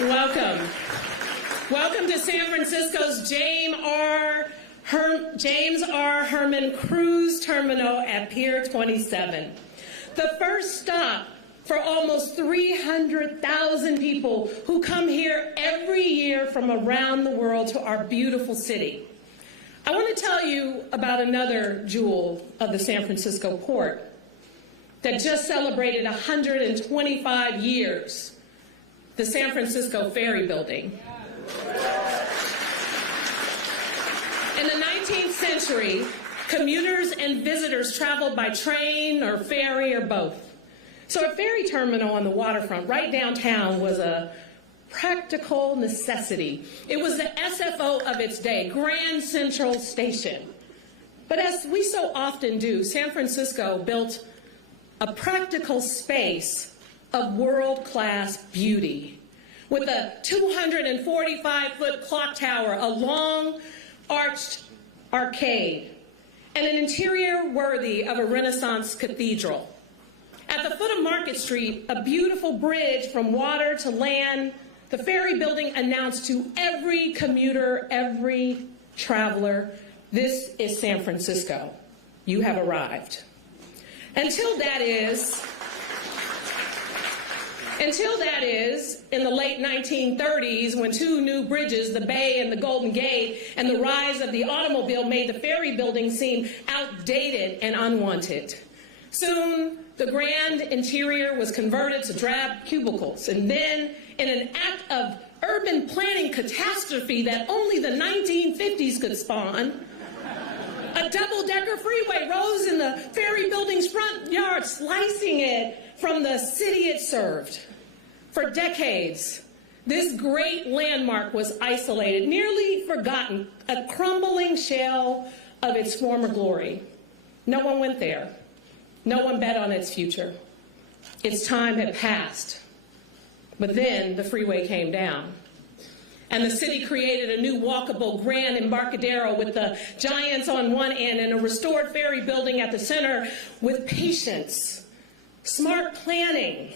Welcome. Welcome to San Francisco's James R. Herman Cruise Terminal at Pier 27. The first stop for almost 300,000 people who come here every year from around the world to our beautiful city. I want to tell you about another jewel of the San Francisco port that just celebrated 125 years, the San Francisco Ferry Building. In the 19th century, commuters and visitors traveled by train or ferry or both. So a ferry terminal on the waterfront right downtown was a practical necessity. It was the SFO of its day, Grand Central Station. But as we so often do, San Francisco built a practical space of world-class beauty with a 245-foot clock tower, a long arched arcade, and an interior worthy of a Renaissance cathedral. At the foot of Market Street, a beautiful bridge from water to land, the Ferry Building announced to every commuter, every traveler, this is San Francisco. You have arrived. Until that is, in the late 1930s, when two new bridges, the Bay and the Golden Gate, and the rise of the automobile made the Ferry Building seem outdated and unwanted. Soon, the grand interior was converted to drab cubicles, and then, in an act of urban planning catastrophe that only the 1950s could spawn, a double-decker freeway rose in the Ferry Building's front yard, slicing it from the city it served. For decades, this great landmark was isolated, nearly forgotten, a crumbling shell of its former glory. No one went there. No one bet on its future. Its time had passed. But then the freeway came down, and the city created a new walkable Grand Embarcadero with the Giants on one end and a restored Ferry Building at the center. With patience, smart planning,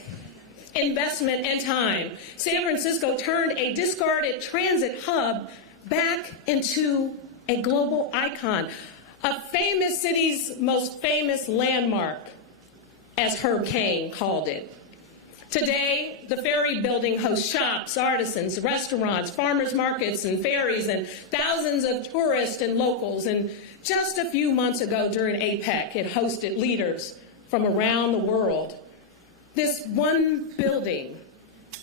investment, and time, San Francisco turned a discarded transit hub back into a global icon, a famous city's most famous landmark, as Herb Caen called it. Today, the Ferry Building hosts shops, artisans, restaurants, farmers markets, and ferries, and thousands of tourists and locals. And just a few months ago during APEC, it hosted leaders from around the world. This one building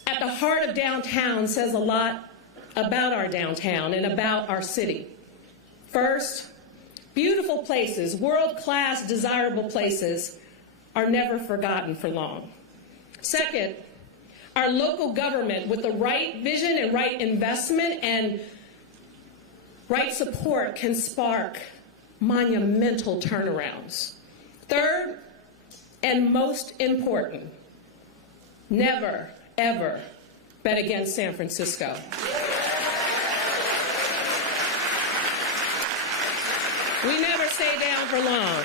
at the heart of downtown says a lot about our downtown and about our city. First, beautiful places, world-class, desirable places, are never forgotten for long. Second, our local government, with the right vision and right investment and right support, can spark monumental turnarounds. Third, and most important, never, ever bet against San Francisco. We never stay down for long.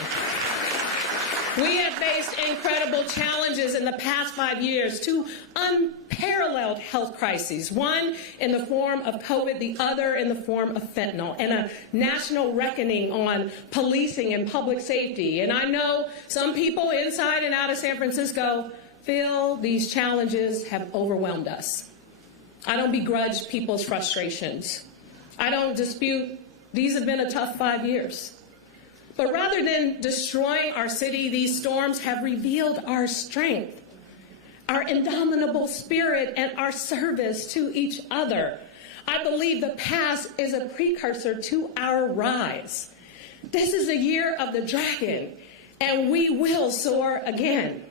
We have faced incredible challenges in the past 5 years, two unparalleled health crises, one in the form of COVID, the other in the form of fentanyl, and a national reckoning on policing and public safety. And I know some people inside and out of San Francisco feel these challenges have overwhelmed us. I don't begrudge people's frustrations. I don't dispute these have been a tough 5 years. But rather than destroying our city, these storms have revealed our strength, our indomitable spirit, and our service to each other. I believe the past is a precursor to our rise. This is a year of the dragon, and we will soar again.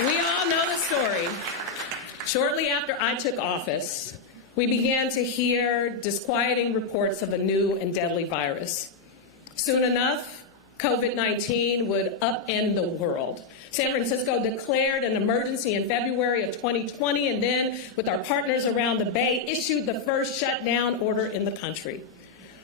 We all know the story. Shortly after I took office, we began to hear disquieting reports of a new and deadly virus. Soon enough, COVID-19 would upend the world. San Francisco declared an emergency in February of 2020, and then, with our partners around the Bay, issued the first shutdown order in the country.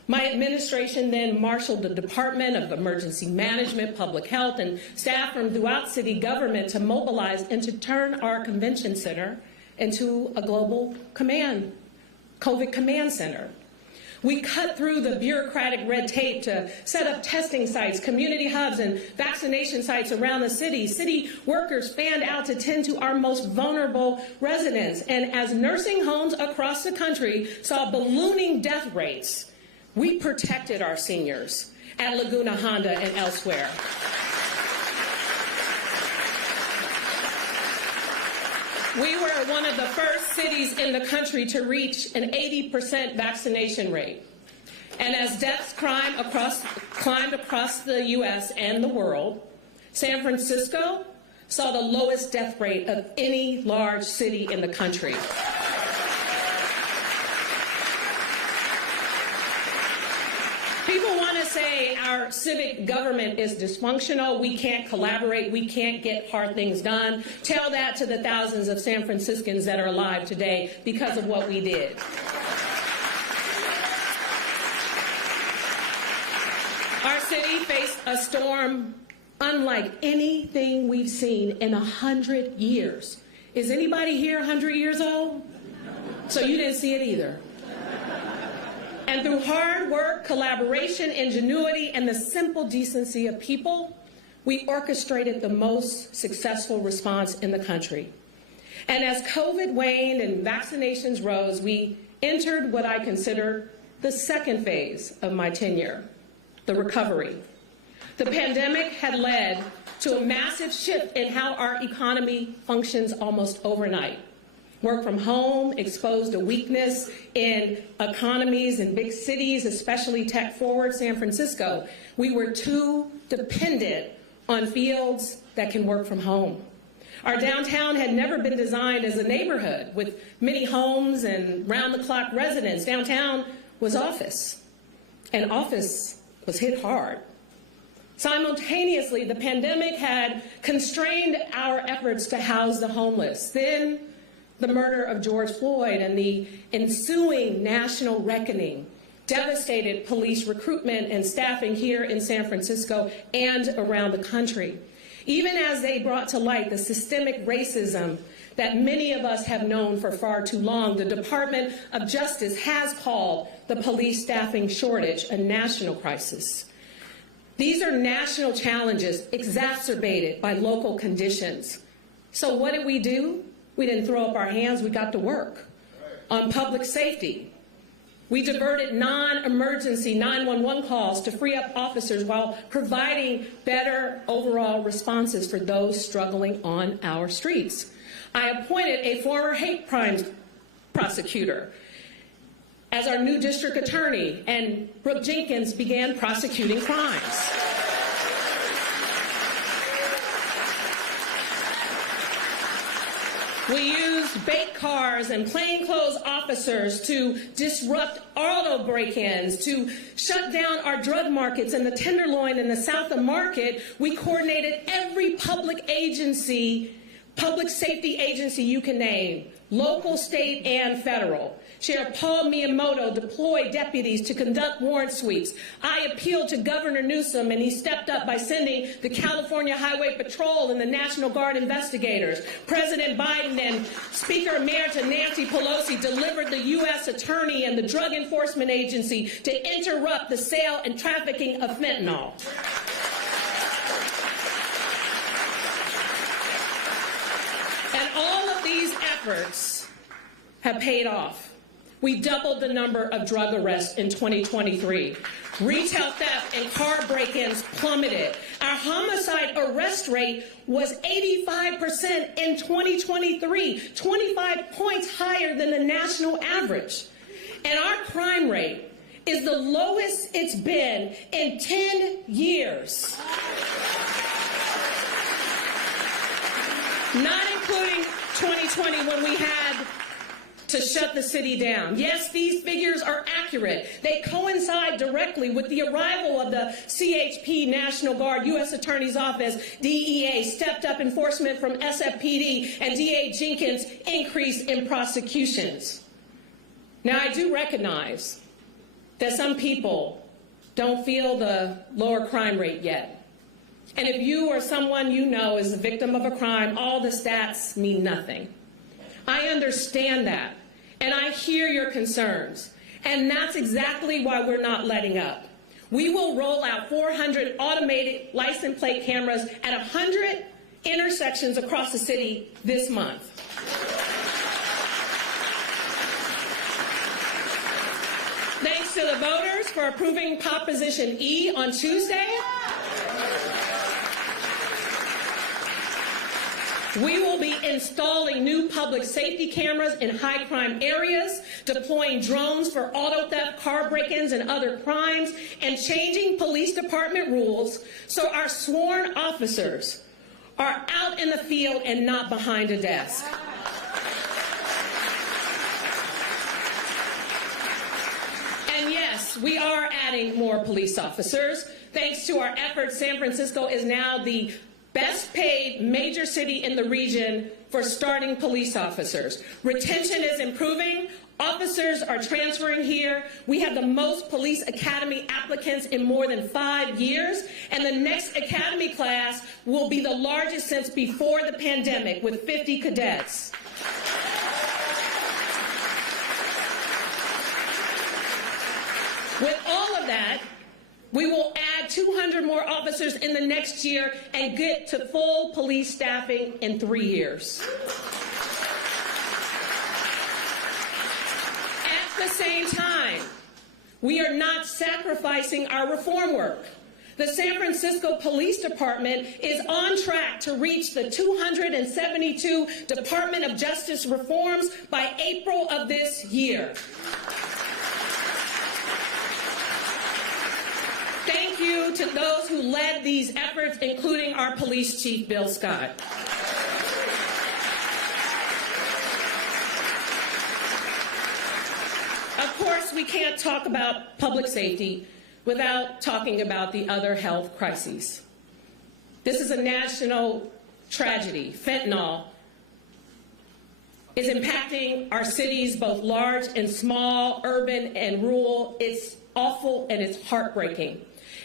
My administration then marshaled the Department of Emergency Management, Public Health, and staff from throughout city government to mobilize and to turn our convention center into a global COVID command center. We cut through the bureaucratic red tape to set up testing sites, community hubs, and vaccination sites around the city. City workers fanned out to tend to our most vulnerable residents. And as nursing homes across the country saw ballooning death rates, we protected our seniors at Laguna Honda and elsewhere. We were one of the first cities in the country to reach an 80% vaccination rate. And as deaths climbed across the U.S. and the world, San Francisco saw the lowest death rate of any large city in the country. People want to say our civic government is dysfunctional, we can't collaborate, we can't get hard things done. Tell that to the thousands of San Franciscans that are alive today because of what we did. Our city faced a storm unlike anything we've seen in 100 years. Is anybody here 100 years old? So you didn't see it either. And through hard work, collaboration, ingenuity, and the simple decency of people, we orchestrated the most successful response in the country. And as COVID waned and vaccinations rose, we entered what I consider the second phase of my tenure, the recovery. The pandemic had led to a massive shift in how our economy functions almost overnight. Work from home exposed a weakness in economies in big cities, especially tech-forward San Francisco. We were too dependent on fields that can work from home. Our downtown had never been designed as a neighborhood with many homes and round-the-clock residents. Downtown was office, and office was hit hard. Simultaneously, the pandemic had constrained our efforts to house the homeless. Then, the murder of George Floyd and the ensuing national reckoning devastated police recruitment and staffing here in San Francisco and around the country, even as they brought to light the systemic racism that many of us have known for far too long. The Department of Justice has called the police staffing shortage a national crisis. These are national challenges exacerbated by local conditions. So what did we do? We didn't throw up our hands, we got to work on public safety. We diverted non-emergency 911 calls to free up officers while providing better overall responses for those struggling on our streets. I appointed a former hate crimes prosecutor as our new district attorney, and Brooke Jenkins began prosecuting crimes. We used bait cars and plainclothes officers to disrupt auto break-ins, to shut down our drug markets in the Tenderloin and the South of Market. We coordinated every public safety agency you can name, local, state, and federal. Sheriff Paul Miyamoto deployed deputies to conduct warrant sweeps. I appealed to Governor Newsom, and he stepped up by sending the California Highway Patrol and the National Guard investigators. President Biden and Speaker Emerita Nancy Pelosi delivered the U.S. Attorney and the Drug Enforcement Agency to interrupt the sale and trafficking of fentanyl. And all of these efforts have paid off. We doubled the number of drug arrests in 2023. Retail theft and car break-ins plummeted. Our homicide arrest rate was 85% in 2023, 25 points higher than the national average. And our crime rate is the lowest it's been in 10 years. Not including 2020 when we had to shut the city down. Yes, these figures are accurate. They coincide directly with the arrival of the CHP, National Guard, U.S. Attorney's Office, DEA, stepped up enforcement from SFPD, and DA Jenkins' increase in prosecutions. Now, I do recognize that some people don't feel the lower crime rate yet. And if you or someone you know is a victim of a crime, all the stats mean nothing. I understand that, and I hear your concerns, and that's exactly why we're not letting up. We will roll out 400 automated license plate cameras at 100 intersections across the city this month. Thanks to the voters for approving Proposition E on Tuesday, we will be installing new public safety cameras in high crime areas, deploying drones for auto theft, car break-ins, and other crimes, and changing police department rules so our sworn officers are out in the field and not behind a desk. And yes, we are adding more police officers. Thanks to our efforts, San Francisco is now the best paid major city in the region for starting police officers. Retention is improving. Officers are transferring here. We have the most police academy applicants in more than 5 years, and the next academy class will be the largest since before the pandemic, with 50 cadets. With all of that, we will add 200 more officers in the next year and get to full police staffing in 3 years. At the same time, we are not sacrificing our reform work. The San Francisco Police Department is on track to reach the 272 Department of Justice reforms by April of this year. Thank you to those who led these efforts, including our police chief, Bill Scott. Of course, we can't talk about public safety without talking about the other health crises. This is a national tragedy. Fentanyl is impacting our cities, both large and small, urban and rural. It's awful and it's heartbreaking.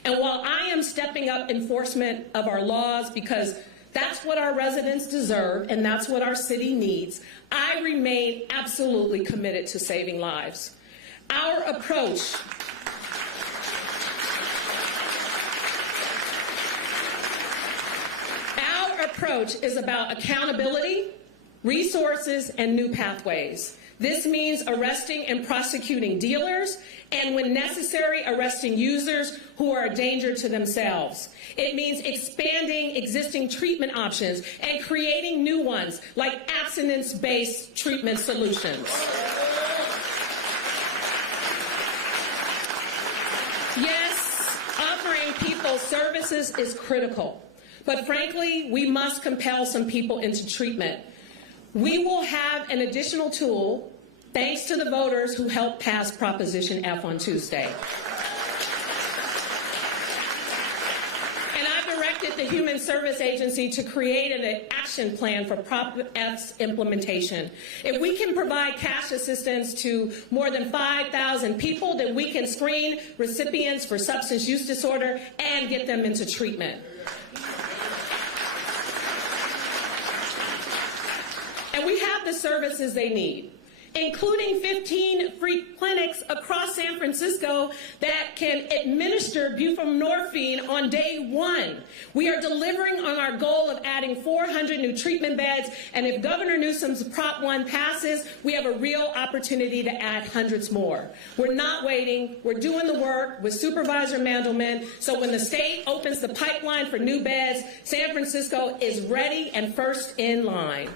And while I am stepping up enforcement of our laws because that's what our residents deserve and that's what our city needs, I remain absolutely committed to saving lives. Our approach is about accountability, resources, and new pathways. This means arresting and prosecuting dealers, and when necessary, arresting users who are a danger to themselves. It means expanding existing treatment options and creating new ones, like abstinence-based treatment solutions. Yes, offering people services is critical, but frankly, we must compel some people into treatment. We will have an additional tool thanks to the voters who helped pass Proposition F on Tuesday. And I've directed the Human Service Agency to create an action plan for Prop F's implementation. If we can provide cash assistance to more than 5,000 people, then we can screen recipients for substance use disorder and get them into treatment. And we have the services they need, including 15 free clinics across San Francisco that can administer buprenorphine on day one. We are delivering on our goal of adding 400 new treatment beds, and if Governor Newsom's Prop 1 passes, we have a real opportunity to add hundreds more. We're not waiting. We're doing the work with Supervisor Mandelman, so when the state opens the pipeline for new beds, San Francisco is ready and first in line.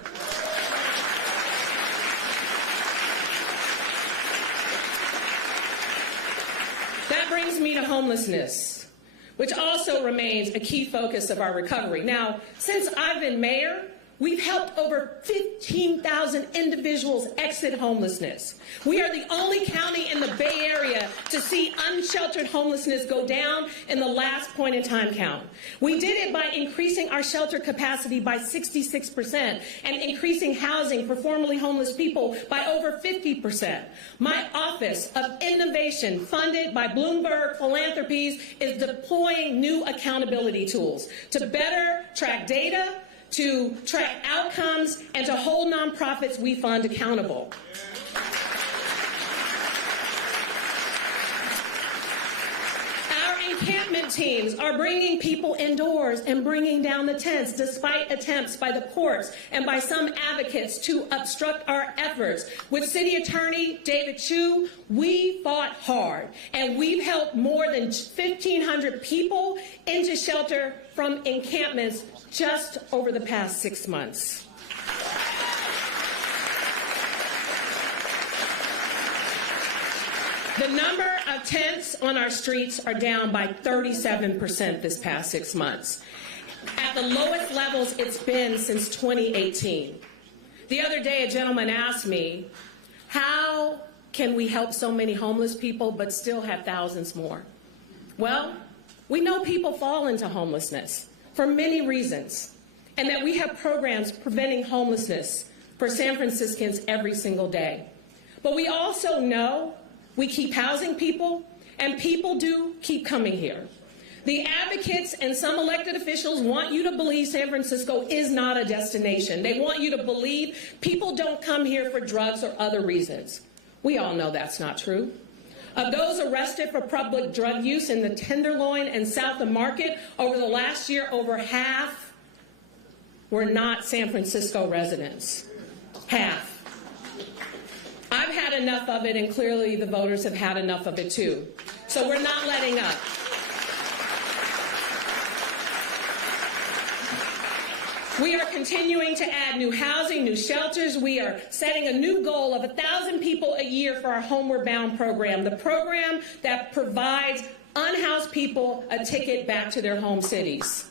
That brings me to homelessness, which also remains a key focus of our recovery. Now, since I've been mayor, we've helped over 15,000 individuals exit homelessness. We are the only county in the Bay Area to see unsheltered homelessness go down in the last point in time count. We did it by increasing our shelter capacity by 66% and increasing housing for formerly homeless people by over 50%. My Office of Innovation, funded by Bloomberg Philanthropies, is deploying new accountability tools to better track data, to track outcomes, and to hold nonprofits we fund accountable. Our encampment teams are bringing people indoors and bringing down the tents despite attempts by the courts and by some advocates to obstruct our efforts. With City Attorney David Chu, we fought hard, and we've helped more than 1,500 people into shelter from encampments just over the past 6 months. The number of tents on our streets are down by 37% this past 6 months, at the lowest levels it's been since 2018. The other day, a gentleman asked me, how can we help so many homeless people but still have thousands more? Well, we know people fall into homelessness for many reasons, and that we have programs preventing homelessness for San Franciscans every single day. But we also know we keep housing people, and people do keep coming here. The advocates and some elected officials want you to believe San Francisco is not a destination. They want you to believe people don't come here for drugs or other reasons. We all know that's not true. Of those arrested for public drug use in the Tenderloin and South of Market over the last year, over half were not San Francisco residents. Half. I've had enough of it, and clearly the voters have had enough of it too. So we're not letting up. We are continuing to add new housing, new shelters. We are setting a new goal of 1,000 people a year for our Homeward Bound program, the program that provides unhoused people a ticket back to their home cities.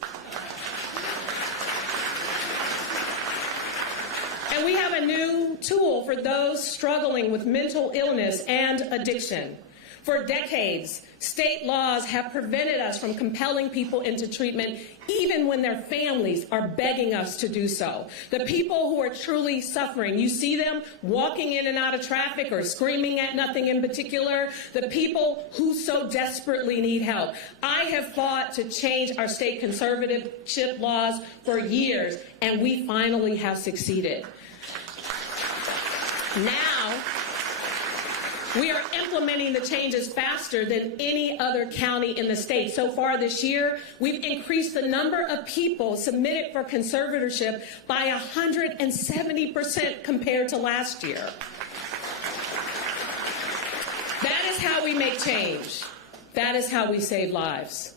And we have a new tool for those struggling with mental illness and addiction. For decades, state laws have prevented us from compelling people into treatment even when their families are begging us to do so. The people who are truly suffering, you see them walking in and out of traffic or screaming at nothing in particular, the people who so desperately need help. I have fought to change our state conservatorship laws for years, and we finally have succeeded. Now, we are implementing the changes faster than any other county in the state. So far this year, we've increased the number of people submitted for conservatorship by 170% compared to last year. That is how we make change. That is how we save lives.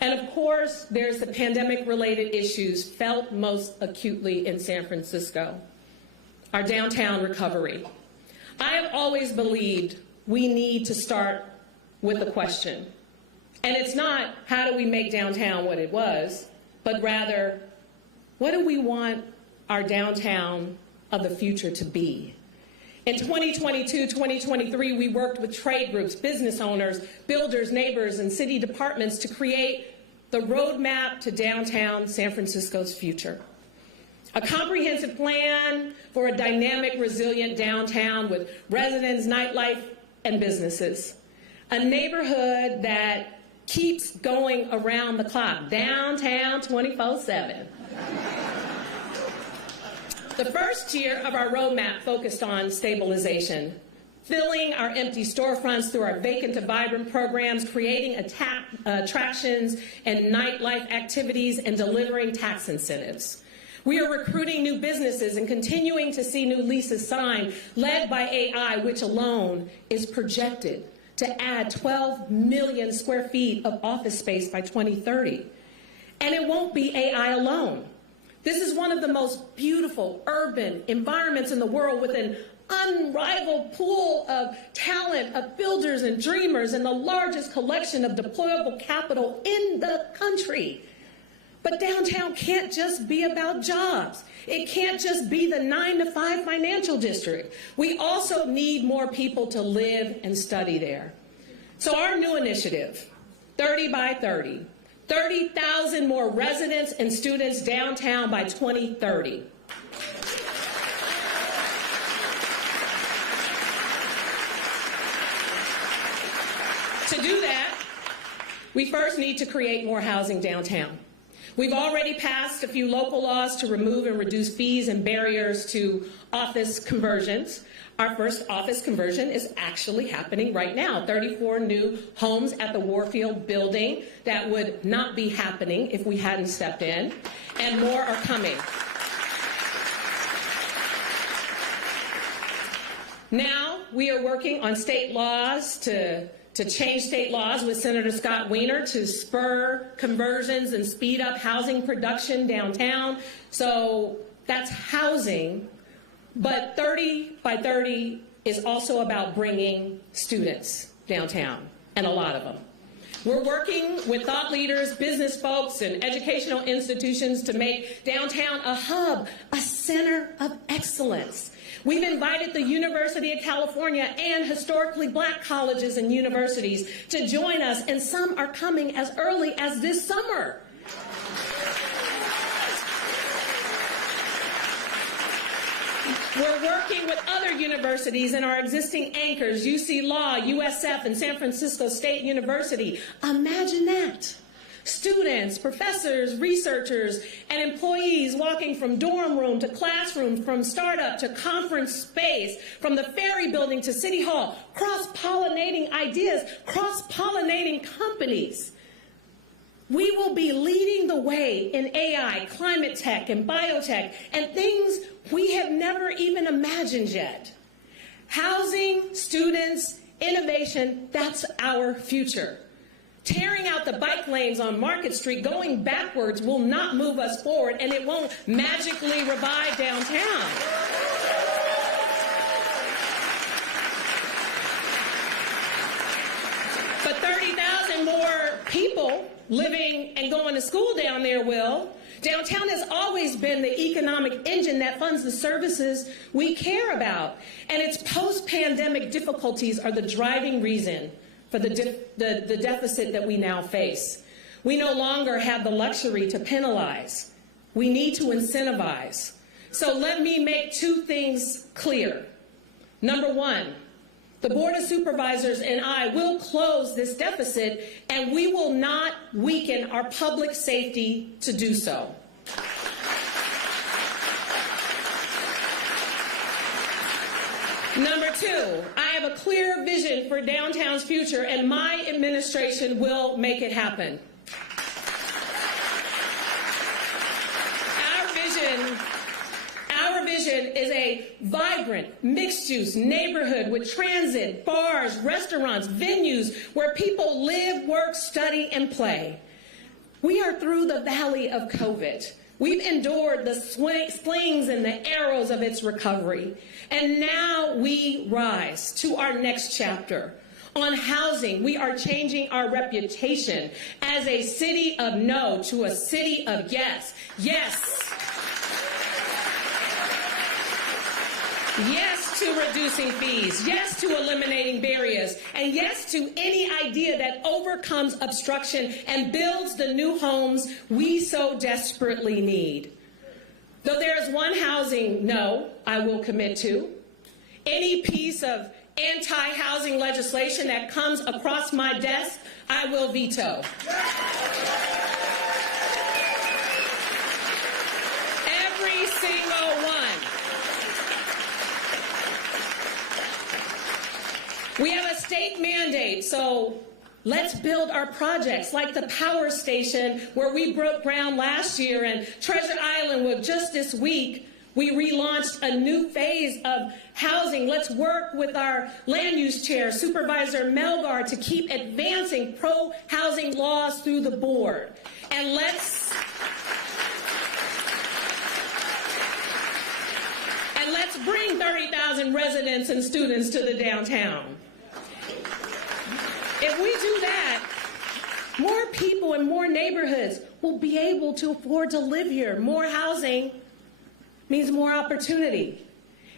And of course, there's the pandemic-related issues felt most acutely in San Francisco. Our downtown recovery. I have always believed we need to start with a question. And it's not, how do we make downtown what it was, but rather, what do we want our downtown of the future to be? In 2022-2023, we worked with trade groups, business owners, builders, neighbors, and city departments to create the roadmap to downtown San Francisco's future. A comprehensive plan for a dynamic, resilient downtown with residents, nightlife, and businesses. A neighborhood that keeps going around the clock. Downtown 24/7. The first tier of our roadmap focused on stabilization, filling our empty storefronts through our vacant to vibrant programs, creating attractions and nightlife activities, and delivering tax incentives. We are recruiting new businesses and continuing to see new leases signed, led by AI, which alone is projected to add 12 million square feet of office space by 2030. And it won't be AI alone. This is one of the most beautiful urban environments in the world, with an unrivaled pool of talent, of builders and dreamers, and the largest collection of deployable capital in the country. But downtown can't just be about jobs. It can't just be the 9-to-5 financial district. We also need more people to live and study there. So our new initiative, 30 by 30, 30,000 more residents and students downtown by 2030. To do that, we first need to create more housing downtown. We've already passed a few local laws to remove and reduce fees and barriers to office conversions. Our first office conversion is actually happening right now. 34 new homes at the Warfield building that would not be happening if we hadn't stepped in, and more are coming. Now we are working on state laws to change state laws with Senator Scott Wiener to spur conversions and speed up housing production downtown. So that's housing, but 30 by 30 is also about bringing students downtown, and a lot of them. We're working with thought leaders, business folks, and educational institutions to make downtown a hub, a center of excellence. We've invited the University of California and historically black colleges and universities to join us, and some are coming as early as this summer. We're working with other universities and our existing anchors, UC Law, USF, and San Francisco State University. Imagine that. Students, professors, researchers, and employees walking from dorm room to classroom, from startup to conference space, from the Ferry building to City Hall, cross-pollinating ideas, cross-pollinating companies. We will be leading the way in AI, climate tech, and biotech, and things we have never even imagined yet. Housing, students, innovation, that's our future. Tearing out the bike lanes on Market Street, going backwards, will not move us forward, and it won't magically revive downtown. But 30,000 more people living and going to school down there will. Downtown has always been the economic engine that funds the services we care about, and its post-pandemic difficulties are the driving reason for the deficit that we now face. We no longer have the luxury to penalize. We need to incentivize. So let me make two things clear. Number one, the Board of Supervisors and I will close this deficit, and we will not weaken our public safety to do so. Number two, I have a clear vision for downtown's future, and my administration will make it happen. Our vision is a vibrant, mixed-use neighborhood with transit, bars, restaurants, venues where people live, work, study, and play. We are through the valley of COVID. We've endured the slings and the arrows of its recovery. And now we rise to our next chapter. On housing, we are changing our reputation as a city of no to a city of yes. Yes. Yes to reducing fees, yes to eliminating barriers, and yes to any idea that overcomes obstruction and builds the new homes we so desperately need. Though there is one housing no I will commit to, any piece of anti-housing legislation that comes across my desk, I will veto. Every single one. We have a state mandate, so let's build our projects like the power station where we broke ground last year, and Treasure Island, where just this week we relaunched a new phase of housing. Let's work with our land use chair, Supervisor Melgar, to keep advancing pro-housing laws through the board. And let's bring 30,000 residents and students to the downtown. If we do that, more people in more neighborhoods will be able to afford to live here. More housing means more opportunity.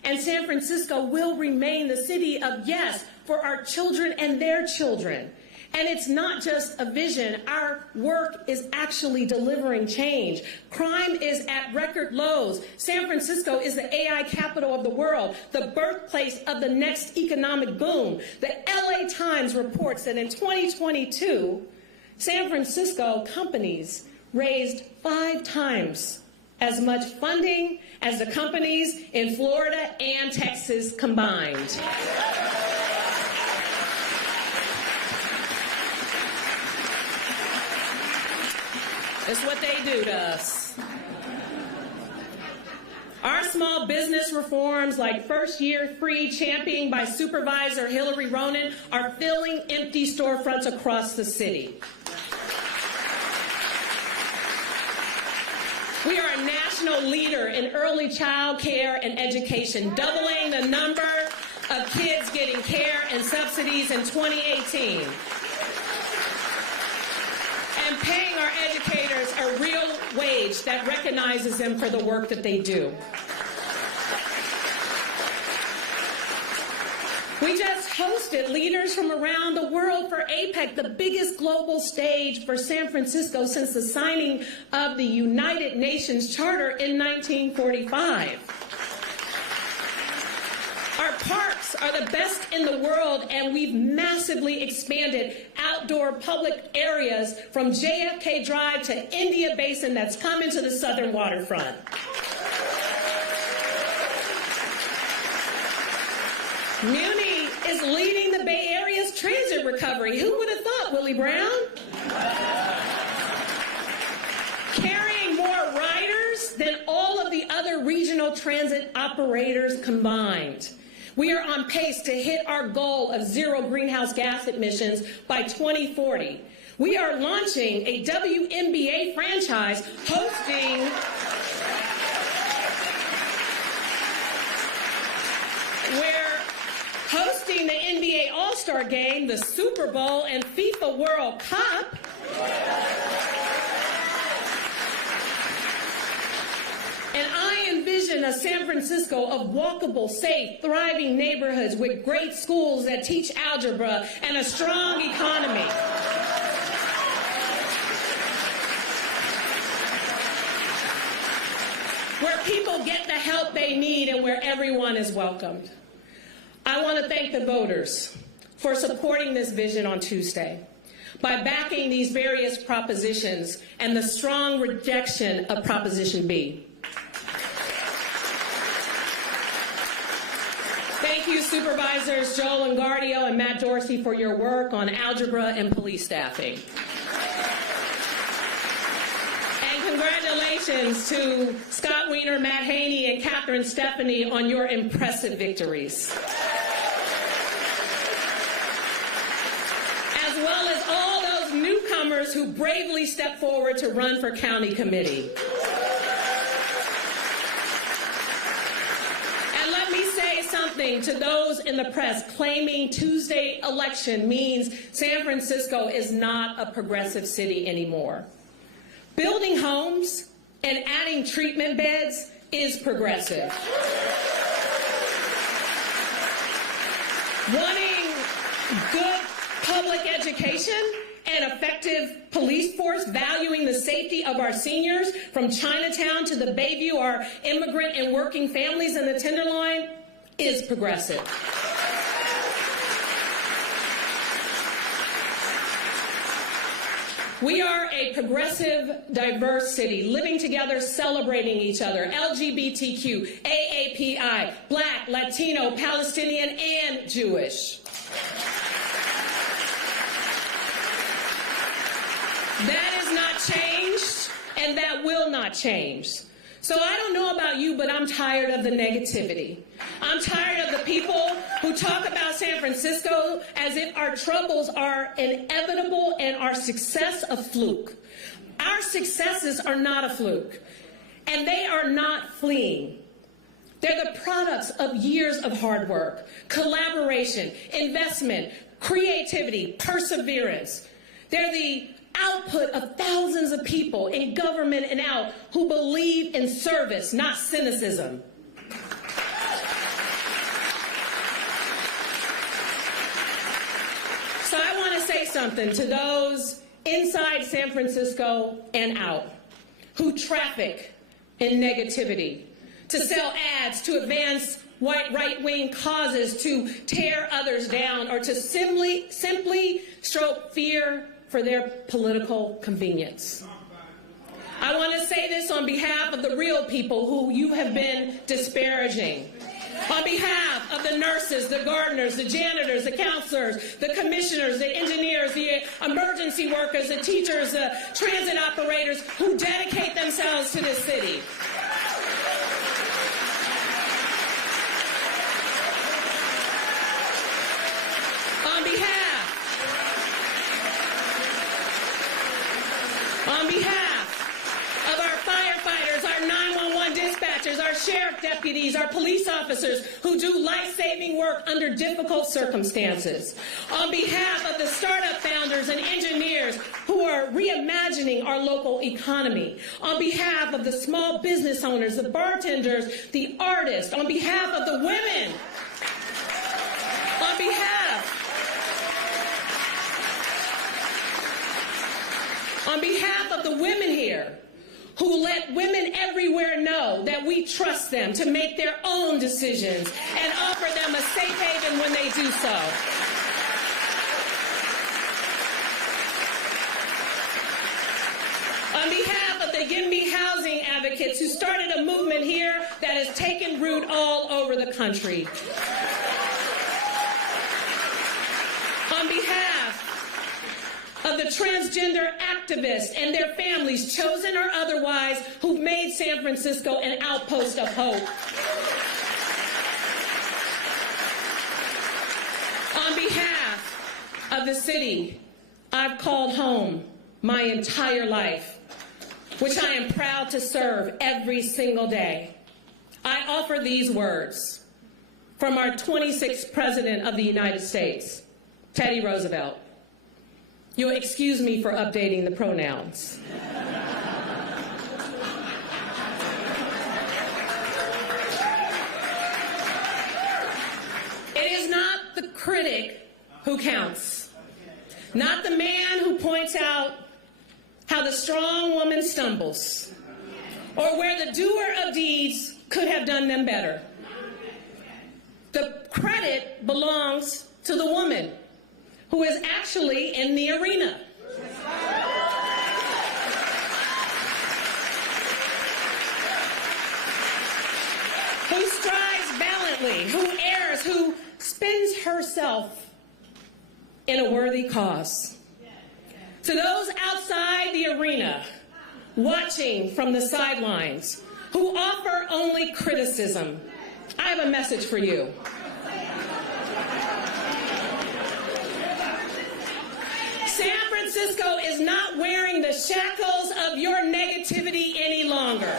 And San Francisco will remain the city of yes for our children and their children. And it's not just a vision. Our work is actually delivering change. Crime is at record lows. San Francisco is the AI capital of the world, the birthplace of the next economic boom. The LA Times reports that in 2022, San Francisco companies raised 5 times as much funding as the companies in Florida and Texas combined. It's what they do to us. Our small business reforms, like first-year free, championed by Supervisor Hillary Ronen, are filling empty storefronts across the city. We are a national leader in early child care and education, doubling the number of kids getting care and subsidies in 2018. And paying our educators a real wage that recognizes them for the work that they do. We just hosted leaders from around the world for APEC, the biggest global stage for San Francisco since the signing of the United Nations Charter in 1945. Our parks are the best in the world, and we've massively expanded outdoor public areas from JFK Drive to India Basin that's come into the southern waterfront. Muni is leading the Bay Area's transit recovery. Who would have thought, Willie Brown? Carrying more riders than all of the other regional transit operators combined. We are on pace to hit our goal of zero greenhouse gas emissions by 2040. We are launching a WNBA franchise hosting the NBA All-Star Game, the Super Bowl, and FIFA World Cup. And I envision a San Francisco of walkable, safe, thriving neighborhoods with great schools that teach algebra and a strong economy. Where people get the help they need and where everyone is welcomed. I want to thank the voters for supporting this vision on Tuesday by backing these various propositions and the strong rejection of Proposition B. Thank you, Supervisors Joel Engardio and Matt Dorsey, for your work on algebra and police staffing. And congratulations to Scott Wiener, Matt Haney, and Catherine Stephanie on your impressive victories. As well as all those newcomers who bravely stepped forward to run for county committee. And let me say something to those in the press claiming Tuesday election means San Francisco is not a progressive city anymore. Building homes and adding treatment beds is progressive. Wanting good public education and effective police force, valuing the safety of our seniors from Chinatown to the Bayview, our immigrant and working families in the Tenderloin, is progressive. We are a progressive, diverse city, living together, celebrating each other, LGBTQ, AAPI, Black, Latino, Palestinian, and Jewish. That has not changed, and that will not change. So I don't know about you, but I'm tired of the negativity. I'm tired of the people who talk about San Francisco as if our troubles are inevitable and our success a fluke. Our successes are not a fluke, and they are not fleeting. They're the products of years of hard work, collaboration, investment, creativity, perseverance. They're the output of thousands of people in government and out who believe in service, not cynicism. So I want to say something to those inside San Francisco and out who traffic in negativity, to sell ads, to advance white right-wing causes, to tear others down, or to simply stroke fear for their political convenience. I want to say this on behalf of the real people who you have been disparaging. On behalf of the nurses, the gardeners, the janitors, the counselors, the commissioners, the engineers, the emergency workers, the teachers, the transit operators who dedicate themselves to this city. On behalf of our firefighters, our 911 dispatchers, our sheriff deputies, our police officers who do life-saving work under difficult circumstances. On behalf of the startup founders and engineers who are reimagining our local economy. On behalf of the small business owners, the bartenders, the artists. On behalf of the women. On behalf of the women here who let women everywhere know that we trust them to make their own decisions and offer them a safe haven when they do so. On behalf of the GIMBY housing advocates who started a movement here that has taken root all over the country. On behalf of the transgender activists and their families, chosen or otherwise, who've made San Francisco an outpost of hope. On behalf of the city I've called home my entire life, which I am proud to serve every single day, I offer these words from our 26th President of the United States, Teddy Roosevelt. You'll excuse me for updating the pronouns. It is not the critic who counts, not the man who points out how the strong woman stumbles, or where the doer of deeds could have done them better. The credit belongs to the woman who is actually in the arena. Who strives valiantly, who errs, who spends herself in a worthy cause. To those outside the arena, watching from the sidelines, who offer only criticism, I have a message for you. San Francisco is not wearing the shackles of your negativity any longer.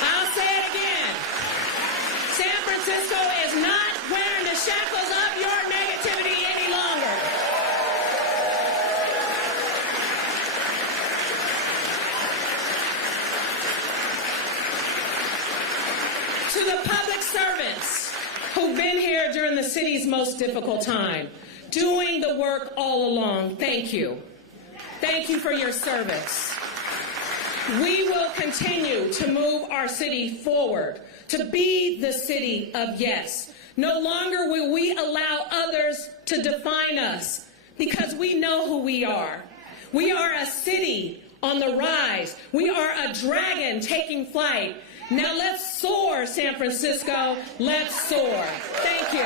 I'll say it again. San Francisco is not wearing the shackles of your negativity any longer. To the public servants who've been here during the city's most difficult time, doing the work all along, thank you. Thank you for your service. We will continue to move our city forward, to be the city of yes. No longer will we allow others to define us, because we know who we are. We are a city on the rise. We are a dragon taking flight. Now let's soar, San Francisco. Let's soar. Thank you.